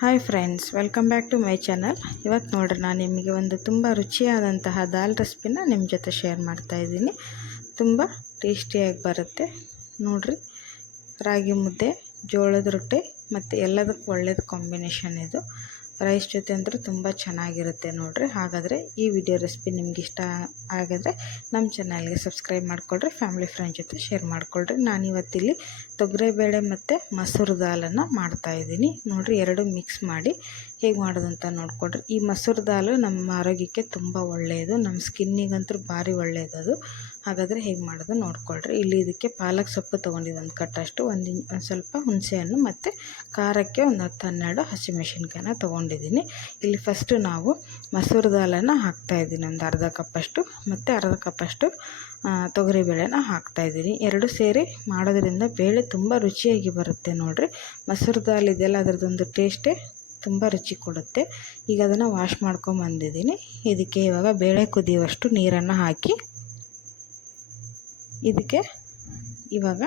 Hi friends, welcome back to my channel. ಇವತ್ತು ನೋಡ್ರಿ ನಾನು ನಿಮಗೆ ಒಂದು ತುಂಬ ರುಚಿಯಾದಂತಹ ದಾಲ್ ರೆಸಿಪಿನ ನಿಮ್ಮ ಜೊತೆ ಶೇರ್ ಮಾಡ್ತಾಯಿದ್ದೀನಿ. ತುಂಬ ಟೇಸ್ಟಿಯಾಗಿ ಬರುತ್ತೆ ನೋಡ್ರಿ. ರಾಗಿ ಮುದ್ದೆ, ಜೋಳದ ರೊಟ್ಟಿ ಮತ್ತು ಎಲ್ಲದಕ್ಕೂ ಒಳ್ಳೆಯದು ಕಾಂಬಿನೇಷನ್ ಇದು. ರೈಸ್ ಜೊತೆ ಅಂದರೂ ತುಂಬ ಚೆನ್ನಾಗಿರುತ್ತೆ ನೋಡ್ರಿ. ಹಾಗಾದರೆ ಈ ವಿಡಿಯೋ ರೆಸಿಪಿ ನಿಮ್ಗೆ ಇಷ್ಟ ಆಗಿದ್ರೆ ನಮ್ಮ ಚಾನಲ್ಗೆ ಸಬ್ಸ್ಕ್ರೈಬ್ ಮಾಡಿಕೊಡ್ರಿ, ಫ್ಯಾಮಿಲಿ ಫ್ರೆಂಡ್ ಜೊತೆ ಶೇರ್ ಮಾಡಿಕೊಡ್ರಿ. ನಾನಿವತ್ತಿಲ್ಲಿ ತೊಗರಿಬೇಳೆ ಮತ್ತು ಮಸೂರು ದಾಲನ್ನು ಮಾಡ್ತಾಯಿದ್ದೀನಿ ನೋಡಿರಿ. ಎರಡು ಮಿಕ್ಸ್ ಮಾಡಿ ಹೇಗೆ ಮಾಡೋದಂತ ನೋಡಿಕೊಡ್ರಿ. ಈ ಮಸೂರು ದಾಲು ನಮ್ಮ ಆರೋಗ್ಯಕ್ಕೆ ತುಂಬ ಒಳ್ಳೆಯದು, ನಮ್ಮ ಸ್ಕಿನ್ನಿಗಂತೂ ಭಾರಿ ಒಳ್ಳೆಯದು. ಹಾಗಾದರೆ ಹೇಗೆ ಮಾಡೋದು ನೋಡಿಕೊಡ್ರಿ. ಇಲ್ಲಿ ಇದಕ್ಕೆ ಪಾಲಕ್ ಸೊಪ್ಪು ತೊಗೊಂಡಿದ್ದು ಒಂದು ಕಟ್ಟಷ್ಟು, ಒಂದು ಸ್ವಲ್ಪ ಹುಣಸೆಹಣ್ಣು ಮತ್ತು ಖಾರಕ್ಕೆ ಒಂದು 10-12 ಹಸಿಮೆಣಸಿನ್ಕಾಯಿನ ತೊಗೊಂಡಿದ್ದೀನಿ. ಇಲ್ಲಿ ಫಸ್ಟು ನಾವು ಮಸೂರು ದಾಲನ್ನು ಹಾಕ್ತಾಯಿದ್ದೀನಿ, ಒಂದು ಅರ್ಧ ಕಪ್ಪಷ್ಟು, ಮತ್ತು ಅರ್ಧ ಕಪ್ಪಷ್ಟು ತೊಗರಿಬೇಳೆನ ಹಾಕ್ತಾಯಿದ್ದೀನಿ. ಎರಡು ಸೇರಿ ಮಾಡೋದ್ರಿಂದ ಬೇಳೆ ತುಂಬ ರುಚಿಯಾಗಿ ಬರುತ್ತೆ ನೋಡಿರಿ. ಮಸೂರು ದಾಲ್ ಇದೆಯಲ್ಲ, ಅದರದ್ದೊಂದು ಟೇಸ್ಟೇ ತುಂಬ ರುಚಿ ಕೊಡುತ್ತೆ. ಈಗ ಅದನ್ನು ವಾಶ್ ಮಾಡ್ಕೊಂಬಂದಿದ್ದೀನಿ. ಇದಕ್ಕೆ ಇವಾಗ ಬೇಳೆ ಕುದಿಯುವಷ್ಟು ನೀರನ್ನು ಹಾಕಿ ಇದಕ್ಕೆ ಇವಾಗ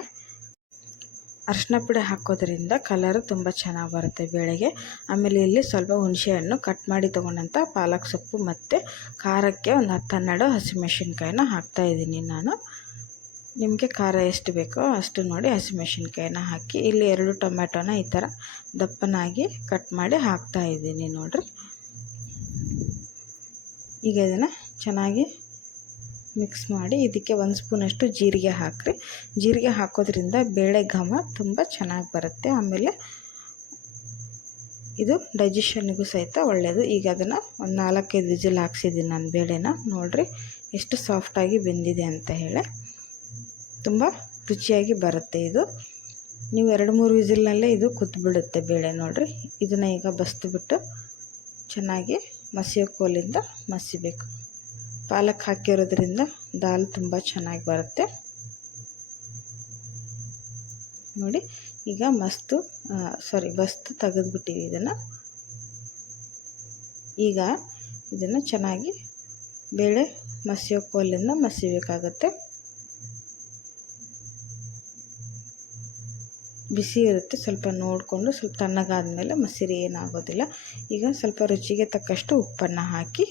ಅರಿಶಿನ ಪುಡಿ ಹಾಕೋದ್ರಿಂದ ಕಲರು ತುಂಬ ಚೆನ್ನಾಗಿ ಬರುತ್ತೆ ಬೇಳೆಗೆ. ಆಮೇಲೆ ಇಲ್ಲಿ ಸ್ವಲ್ಪ ಹುಣಸೆಹಣ್ಣು ಕಟ್ ಮಾಡಿ ತೊಗೊಂಡಂಥ ಪಾಲಕ್ ಸೊಪ್ಪು ಮತ್ತು ಖಾರಕ್ಕೆ ಒಂದು 10-12 ಹಸಿಮೆಣಸಿನ್ಕಾಯಿನ ಹಾಕ್ತಾಯಿದ್ದೀನಿ ನಾನು. ನಿಮಗೆ ಖಾರ ಎಷ್ಟು ಬೇಕೋ ಅಷ್ಟು ನೋಡಿ ಹಸಿಮೆಣಸಿನ್ಕಾಯಿನ ಹಾಕಿ. ಇಲ್ಲಿ 2 ಟೊಮೆಟೊನ ಈ ಥರ ದಪ್ಪನಾಗಿ ಕಟ್ ಮಾಡಿ ಹಾಕ್ತಾಯಿದ್ದೀನಿ ನೋಡಿರಿ. ಈಗ ಇದನ್ನು ಚೆನ್ನಾಗಿ ಮಿಕ್ಸ್ ಮಾಡಿ ಇದಕ್ಕೆ 1 ಸ್ಪೂನಷ್ಟು ಜೀರಿಗೆ ಹಾಕಿರಿ. ಜೀರಿಗೆ ಹಾಕೋದ್ರಿಂದ ಬೇಳೆ ಘಮ ತುಂಬ ಚೆನ್ನಾಗಿ ಬರುತ್ತೆ. ಆಮೇಲೆ ಇದು ಡೈಜೆಷನ್ನಿಗೂ ಸಹಿತ ಒಳ್ಳೆಯದು. ಈಗ ಅದನ್ನು ಒಂದು 4-5 ವಿಸಿಲ್ ಹಾಕ್ಸಿದ್ದೀನಿ ನಾನು ಬೇಳೆನ. ನೋಡಿರಿ ಎಷ್ಟು ಸಾಫ್ಟಾಗಿ ಬೆಂದಿದೆ ಅಂತ ಹೇಳಿ. ತುಂಬ ರುಚಿಯಾಗಿ ಬರುತ್ತೆ ಇದು. ನೀವು 2-3 ವಿಸಿಲ್ನಲ್ಲೇ ಇದು ಕುದ್ಬಿಡುತ್ತೆ ಬೇಳೆ ನೋಡಿರಿ. ಇದನ್ನು ಈಗ ಬಸ್ದುಬಿಟ್ಟು ಚೆನ್ನಾಗಿ ಮಸಿಯೋ ಕೋಲಿಂದ ಮಸಿಬೇಕು. ಪಾಲಕ್ ಹಾಕಿರೋದ್ರಿಂದ ದಾಲ್ ತುಂಬ ಚೆನ್ನಾಗಿ ಬರುತ್ತೆ ನೋಡಿ. ಈಗ ಬಸ್ತು ತೆಗೆದುಬಿಟ್ಟಿವಿ ಇದನ್ನು. ಈಗ ಇದನ್ನು ಚೆನ್ನಾಗಿ ಬೇಳೆ ಮಸಿಯೋ ಕೋಲಿಂದ ಮಸಿಬೇಕಾಗತ್ತೆ. ಬಿಸಿ ಇರುತ್ತೆ, ಸ್ವಲ್ಪ ನೋಡಿಕೊಂಡು ಸ್ವಲ್ಪ ತಣ್ಣಗಾದ್ಮೇಲೆ ಮಸಿರಿ ಏನಾಗೋದಿಲ್ಲ. ಈಗ ಸ್ವಲ್ಪ ರುಚಿಗೆ ತಕ್ಕಷ್ಟು ಉಪ್ಪನ್ನು ಹಾಕಿ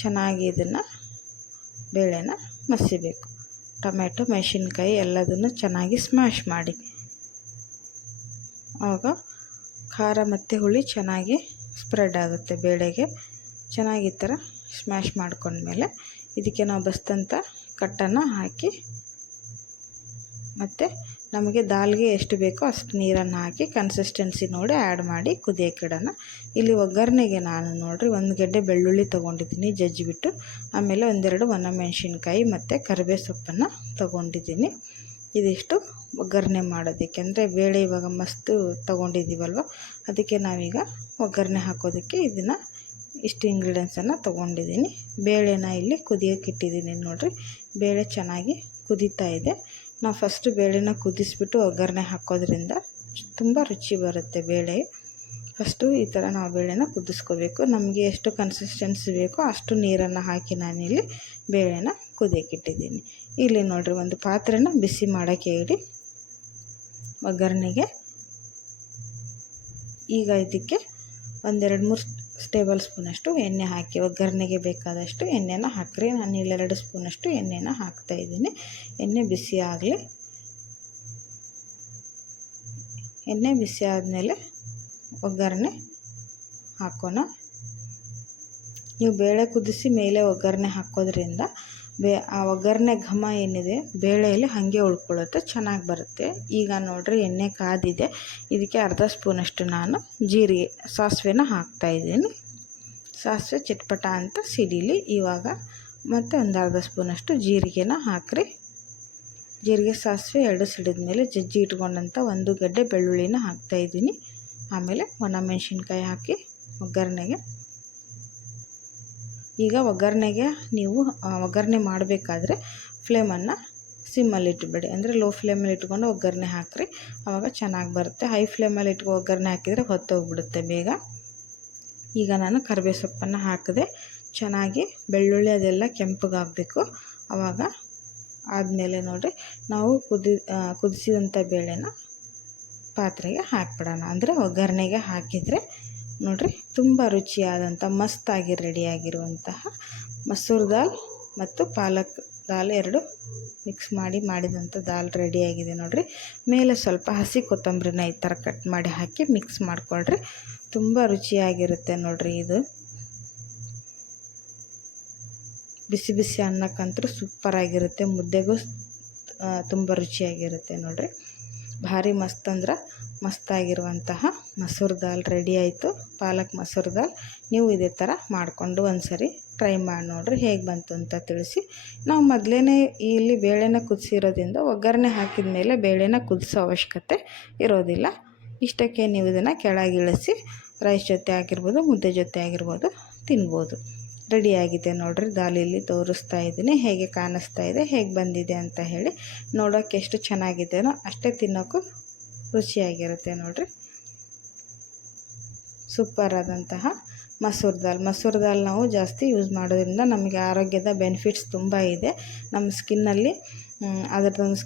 ಚೆನ್ನಾಗಿ ಇದನ್ನು ಬೇಳೆನ ಮಸಿಬೇಕು. ಟೊಮೆಟೊ, ಮೆಣಸಿನ್ಕಾಯಿ ಎಲ್ಲದನ್ನು ಚೆನ್ನಾಗಿ ಸ್ಮ್ಯಾಶ್ ಮಾಡಿ. ಆವಾಗ ಖಾರ ಮತ್ತು ಹುಳಿ ಚೆನ್ನಾಗಿ ಸ್ಪ್ರೆಡ್ ಆಗುತ್ತೆ ಬೇಳೆಗೆ. ಚೆನ್ನಾಗಿ ಈ ಥರ ಸ್ಮ್ಯಾಶ್ ಮಾಡ್ಕೊಂಡ್ಮೇಲೆ ಇದಕ್ಕೆ ನಾವು ಬಸ್ತಂಥ ಕಟ್ಟನ್ನು ಹಾಕಿ ಮತ್ತು ನಮಗೆ ದಾಲ್ಗೆ ಎಷ್ಟು ಬೇಕೋ ಅಷ್ಟು ನೀರನ್ನು ಹಾಕಿ ಕನ್ಸಿಸ್ಟೆನ್ಸಿ ನೋಡಿ ಆ್ಯಡ್ ಮಾಡಿ ಕುದಿಯೋಕೆ ಇಡೋಣ. ಇಲ್ಲಿ ಒಗ್ಗರಣೆಗೆ ನಾನು ನೋಡಿರಿ 1 ಗೆಡ್ಡೆ ಬೆಳ್ಳುಳ್ಳಿ ತೊಗೊಂಡಿದ್ದೀನಿ ಜಜ್ಜಿಬಿಟ್ಟು. ಆಮೇಲೆ 1-2 ಒಣಮೆಣಸಿನ್ಕಾಯಿ ಮತ್ತು ಕರಿಬೇವು ಸೊಪ್ಪನ್ನು ತೊಗೊಂಡಿದ್ದೀನಿ. ಇದಿಷ್ಟು ಒಗ್ಗರಣೆ ಮಾಡೋದಕ್ಕೆ, ಅಂದರೆ ಬೇಳೆ ಇವಾಗ ಮಸ್ತು ತೊಗೊಂಡಿದ್ದೀವಲ್ವ, ಅದಕ್ಕೆ ನಾವೀಗ ಒಗ್ಗರಣೆ ಹಾಕೋದಕ್ಕೆ ಇದನ್ನು ಇಷ್ಟು ಇಂಗ್ರೀಡಿಯೆಂಟ್ಸನ್ನು ತೊಗೊಂಡಿದ್ದೀನಿ. ಬೇಳೆನ ಇಲ್ಲಿ ಕುದಿಯೋಕೆ ಇಟ್ಟಿದ್ದೀನಿ ನೋಡಿರಿ. ಬೇಳೆ ಚೆನ್ನಾಗಿ ಕುದೀತಾ ಇದೆ. ನಾವು ಫಸ್ಟು ಬೇಳೆನ ಕುದಿಸ್ಬಿಟ್ಟು ಒಗ್ಗರಣೆ ಹಾಕೋದ್ರಿಂದ ತುಂಬ ರುಚಿ ಬರುತ್ತೆ ಬೇಳೆ. ಫಸ್ಟು ಈ ಥರ ನಾವು ಬೇಳೆನ ಕುದಿಸ್ಕೋಬೇಕು. ನಮಗೆ ಎಷ್ಟು ಕನ್ಸಿಸ್ಟೆನ್ಸಿ ಬೇಕೋ ಅಷ್ಟು ನೀರನ್ನು ಹಾಕಿ ನಾನಿಲ್ಲಿ ಬೇಳೆನ ಕುದಿಯೋಕೆ ಇಟ್ಟಿದ್ದೀನಿ. ಇಲ್ಲಿ ನೋಡಿರಿ, ಒಂದು ಪಾತ್ರೆನ ಬಿಸಿ ಮಾಡೋಕ್ಕೆ ಇಡಿ ಒಗ್ಗರಣೆಗೆ. ಈಗ ಇದಕ್ಕೆ 1-2-3 ಟೇಬಲ್ ಸ್ಪೂನಷ್ಟು ಎಣ್ಣೆ ಹಾಕಿ ಒಗ್ಗರಣೆಗೆ ಬೇಕಾದಷ್ಟು ಎಣ್ಣೆನ ಹಾಕಿರಿ. ನಾನು ಇಲ್ಲಿ 2 ಸ್ಪೂನಷ್ಟು ಎಣ್ಣೆನ ಹಾಕ್ತಾಯಿದ್ದೀನಿ. ಎಣ್ಣೆ ಬಿಸಿ ಆಗಲಿ. ಎಣ್ಣೆ ಬಿಸಿ ಆದಮೇಲೆ ಒಗ್ಗರಣೆ ಹಾಕೋಣ. ನೀವು ಬೇಳೆ ಕುದಿಸಿ ಮೇಲೆ ಒಗ್ಗರಣೆ ಹಾಕೋದ್ರಿಂದ ಆ ಒಗ್ಗರಣೆ ಘಮ ಏನಿದೆ ಬೇಳೆಯಲ್ಲಿ ಹಾಗೆ ಉಳ್ಕೊಳ್ಳುತ್ತೆ, ಚೆನ್ನಾಗಿ ಬರುತ್ತೆ. ಈಗ ನೋಡಿರಿ ಎಣ್ಣೆ ಕಾದಿದೆ. ಇದಕ್ಕೆ 1/2 ಸ್ಪೂನಷ್ಟು ನಾನು ಸಾಸಿವೆನ ಹಾಕ್ತಾಯಿದ್ದೀನಿ. ಸಾಸಿವೆ ಚಿಟ್ಪಟ ಅಂತ ಸಿಡಿಲಿ ಇವಾಗ. ಮತ್ತು 1/2 ಸ್ಪೂನಷ್ಟು ಜೀರಿಗೆನ ಹಾಕಿರಿ. ಜೀರಿಗೆ ಸಾಸಿವೆ 2 ಸಿಡಿದ ಮೇಲೆ ಜಜ್ಜಿ ಇಟ್ಕೊಂಡಂಥ 1 ಗೆಡ್ಡೆ ಬೆಳ್ಳುಳ್ಳಿನ ಹಾಕ್ತಾಯಿದ್ದೀನಿ. ಆಮೇಲೆ ಒಣಮೆಣಸಿನ್ಕಾಯಿ ಹಾಕಿ ಒಗ್ಗರಣೆಗೆ. ಈಗ ಒಗ್ಗರಣೆಗೆ ನೀವು ಒಗ್ಗರಣೆ ಮಾಡಬೇಕಾದ್ರೆ ಫ್ಲೇಮನ್ನು ಸಿಮ್ಮಲ್ಲಿ ಇಟ್ಬಿಡಿ, ಅಂದರೆ ಲೋ ಫ್ಲೇಮಲ್ಲಿ ಇಟ್ಕೊಂಡು ಒಗ್ಗರಣೆ ಹಾಕಿರಿ. ಆವಾಗ ಚೆನ್ನಾಗಿ ಬರುತ್ತೆ. ಹೈ ಫ್ಲೇಮಲ್ಲಿ ಇಟ್ಕೊಂಡು ಒಗ್ಗರಣೆ ಹಾಕಿದರೆ ಹೊತ್ತೋಗ್ಬಿಡುತ್ತೆ ಬೇಗ. ಈಗ ನಾನು ಕರಿಬೇವು ಸೊಪ್ಪನ್ನು ಹಾಕಿದೆ. ಚೆನ್ನಾಗಿ ಬೆಳ್ಳುಳ್ಳಿ ಅದೆಲ್ಲ ಕೆಂಪಗಾಗಬೇಕು. ಆವಾಗ ಆದಮೇಲೆ ನೋಡಿರಿ, ನಾವು ಕುದಿಸಿದಂಥ ಬೇಳೆನ ಪಾತ್ರೆಗೆ ಹಾಕಿಬಿಡೋಣ. ಅಂದರೆ ಒಗ್ಗರಣೆಗೆ ಹಾಕಿದರೆ ನೋಡಿರಿ ತುಂಬ ರುಚಿಯಾದಂಥ ಮಸ್ತಾಗಿ ರೆಡಿಯಾಗಿರುವಂತಹ ಮಸೂರ್ ದಾಲ್ ಮತ್ತು ಪಾಲಕ್ ದಾಲ್ ಎರಡು ಮಿಕ್ಸ್ ಮಾಡಿದಂಥ ದಾಲ್ ರೆಡಿಯಾಗಿದೆ ನೋಡಿರಿ. ಮೇಲೆ ಸ್ವಲ್ಪ ಹಸಿ ಕೊತ್ತಂಬರಿನ ಈ ಥರ ಕಟ್ ಮಾಡಿ ಹಾಕಿ ಮಿಕ್ಸ್ ಮಾಡಿಕೊಳ್ರಿ. ತುಂಬ ರುಚಿಯಾಗಿರುತ್ತೆ ನೋಡಿರಿ. ಇದು ಬಿಸಿ ಬಿಸಿ ಅನ್ನಕ್ಕಂತೂ ಸೂಪರಾಗಿರುತ್ತೆ, ಮುದ್ದೆಗೂ ತುಂಬ ರುಚಿಯಾಗಿರುತ್ತೆ ನೋಡಿರಿ. ಭಾರಿ ಮಸ್ತ್ ಅಂದ್ರೆ ಮಸ್ತಾಗಿರುವಂತಹ ಮಸೂರ್ ದಾಲ್ ರೆಡಿ ಆಯಿತು. ಪಾಲಕ್ ಮಸೂರ್ ದಾಲ್ ನೀವು ಇದೇ ಥರ ಮಾಡಿಕೊಂಡು ಒಂದು ಸರಿ ಟ್ರೈ ಮಾಡಿ ನೋಡಿರಿ, ಹೇಗೆ ಬಂತು ಅಂತ ತಿಳಿಸಿ. ನಾವು ಮೊದಲೇ ಇಲ್ಲಿ ಬೇಳೆನ ಕುದಿಸಿರೋದ್ರಿಂದ ಒಗ್ಗರಣೆ ಹಾಕಿದ ಮೇಲೆ ಬೇಳೆನ ಕುದಿಸೋ ಅವಶ್ಯಕತೆ ಇರೋದಿಲ್ಲ. ಇಷ್ಟಕ್ಕೆ ನೀವು ಇದನ್ನು ಕೆಳಗಿಳಿಸಿ ರೈಸ್ ಜೊತೆ ಆಗಿರ್ಬೋದು, ಮುದ್ದೆ ಜೊತೆ ಆಗಿರ್ಬೋದು ತಿನ್ಬೋದು. ರೆಡಿಯಾಗಿದೆ ನೋಡಿರಿ. ದಾಲಿಲ್ಲಿ ತೋರಿಸ್ತಾ ಇದ್ದೀನಿ, ಹೇಗೆ ಕಾಣಿಸ್ತಾ ಇದೆ, ಹೇಗೆ ಬಂದಿದೆ ಅಂತ ಹೇಳಿ. ನೋಡೋಕ್ಕೆ ಎಷ್ಟು ಚೆನ್ನಾಗಿದೆಯೋ ಅಷ್ಟೇ ತಿನ್ನೋಕ್ಕೂ ರುಚಿಯಾಗಿರುತ್ತೆ ನೋಡಿರಿ. ಸೂಪರ್ ಆದಂತಹ ಮಸೂರ್ ದಾಲ್ ನಾವು ಜಾಸ್ತಿ ಯೂಸ್ ಮಾಡೋದ್ರಿಂದ ನಮಗೆ ಆರೋಗ್ಯದ ಬೆನಿಫಿಟ್ಸ್ ತುಂಬ ಇದೆ. ನಮ್ಮ ಸ್ಕಿನ್ನಲ್ಲಿ ಅದರದೊಂದು